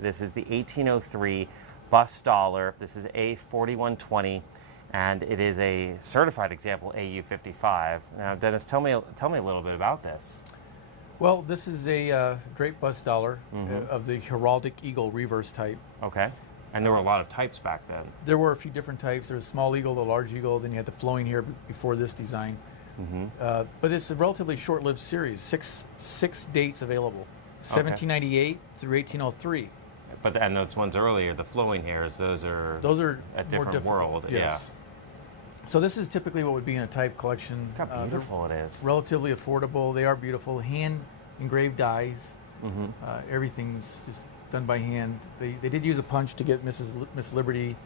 This is the 1803 bust dollar. This is A4120, and it is a certified example AU55. Now, Dennis, tell me a little bit about this. Well, this is a draped bust dollar of the heraldic eagle reverse type. Okay. And there were a lot of types back then. There were a few different types. There was small eagle, the large eagle, then you had the flowing hair before this design. But it's a relatively short-lived series. Six dates available, 1798 through 1803. And those ones earlier, the flowing hairs, those are a different world. Yes. Yeah. So this is typically what would be in a type collection. Look how beautiful it is. Relatively affordable. They are beautiful. Hand engraved dies. Everything's just done by hand. They did use a punch to get Miss Liberty,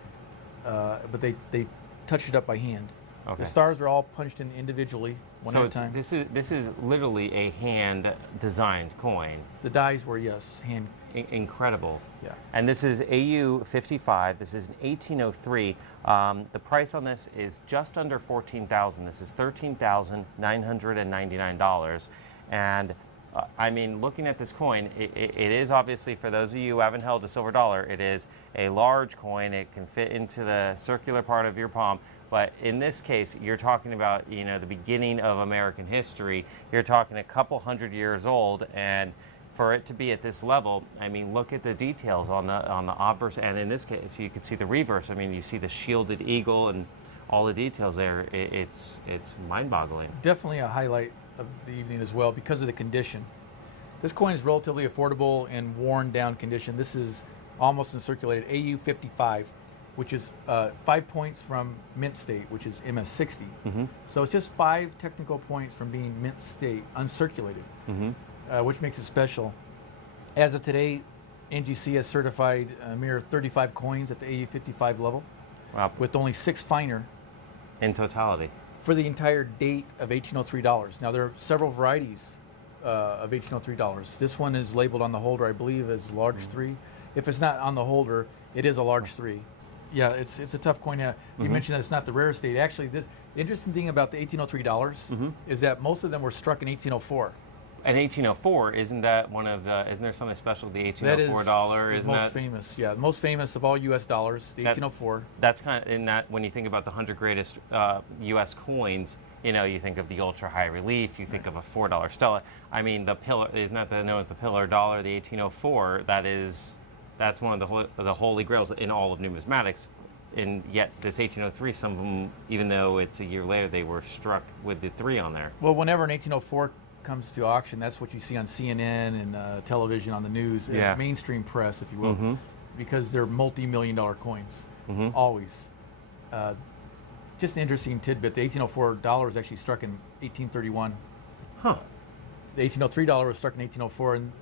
but they touched it up by hand. Okay. The stars are all punched in individually, one at a time. This is literally a hand-designed coin. The dies were, yes, hand. Incredible. Yeah. And this is AU55. This is an 1803. The price on this is just under $14,000. This is $13,999. And I mean, looking at this coin, it is obviously, for those of you who haven't held a silver dollar, it is a large coin. It can fit into the circular part of your palm. But in this case, you're talking about, the beginning of American history. You're talking a couple hundred years old, and for it to be at this level, I mean, look at the details on the obverse, and in this case, you can see the reverse. I mean, you see the shielded eagle and all the details there. It's mind-boggling. Definitely a highlight of the evening as well because of the condition. This coin is relatively affordable and worn down condition. This is almost uncirculated AU55, which is 5 points from mint state, which is MS60. So it's just 5 technical points from being mint state, uncirculated, which makes it special. As of today, NGC has certified a mere 35 coins at the AU55 level, with only 6 finer in totality for the entire date of $1803. Now, there are several varieties of $1803. This one is labeled on the holder, I believe, as large 3. If it's not on the holder, it is a large 3. Yeah, it's a tough coin. You mentioned that it's not the rarest date. Actually, the interesting thing about the $1803 is that most of them were struck in 1804. And 1804, isn't there something special with the $1804 dollar? That is the most famous, yeah. The most famous of all U.S. dollars, the 1804. That's kind of in that, when you think about the 100 greatest U.S. coins, you think of the ultra high relief, you think of a $4 Stella. I mean, the pillar, isn't that known as the pillar dollar, the 1804? That's one of the holy grails in all of numismatics. And yet this 1803, some of them, even though it's a year later, they were struck with the 3 on there. Well, whenever an 1804 comes to auction, that's what you see on CNN and television, on the news, mainstream press, if you will, because they're multi-million-dollar coins, always. Just an interesting tidbit: the $1804 was actually struck in 1831. Huh. The $1803 was struck in 1804, and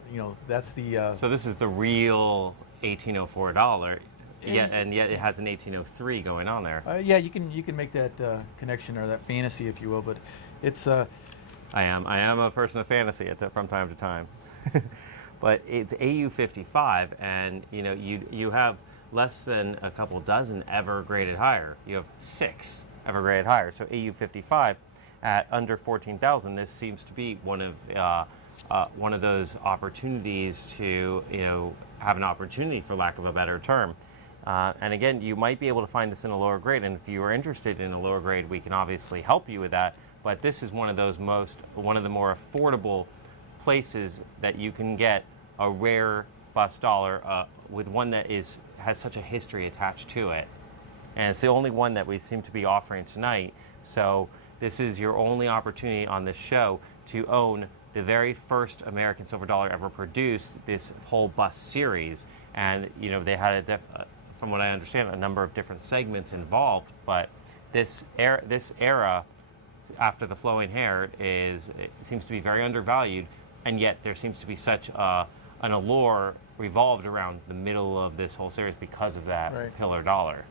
that's the. So this is the real $1804 dollar, and yet it has an 1803 going on there. Yeah, you can make that connection or that fantasy, if you will, but it's. I am a person of fantasy from time to time, but it's AU55, and you have less than a couple dozen ever graded higher. You have 6 ever graded higher. So AU55 at under 14,000. This seems to be one of those opportunities to have an opportunity, for lack of a better term. And again, you might be able to find this in a lower grade, and if you are interested in a lower grade, we can obviously help you with that. But this is one of the more affordable places that you can get a rare bust dollar with one that has such a history attached to it. And it's the only one that we seem to be offering tonight. So this is your only opportunity on this show to own the very first American silver dollar ever produced, this whole bust series. And they had, from what I understand, a number of different segments involved. But this era after the flowing hair seems to be very undervalued, and yet there seems to be such an allure revolved around the middle of this whole series because of that pillar dollar.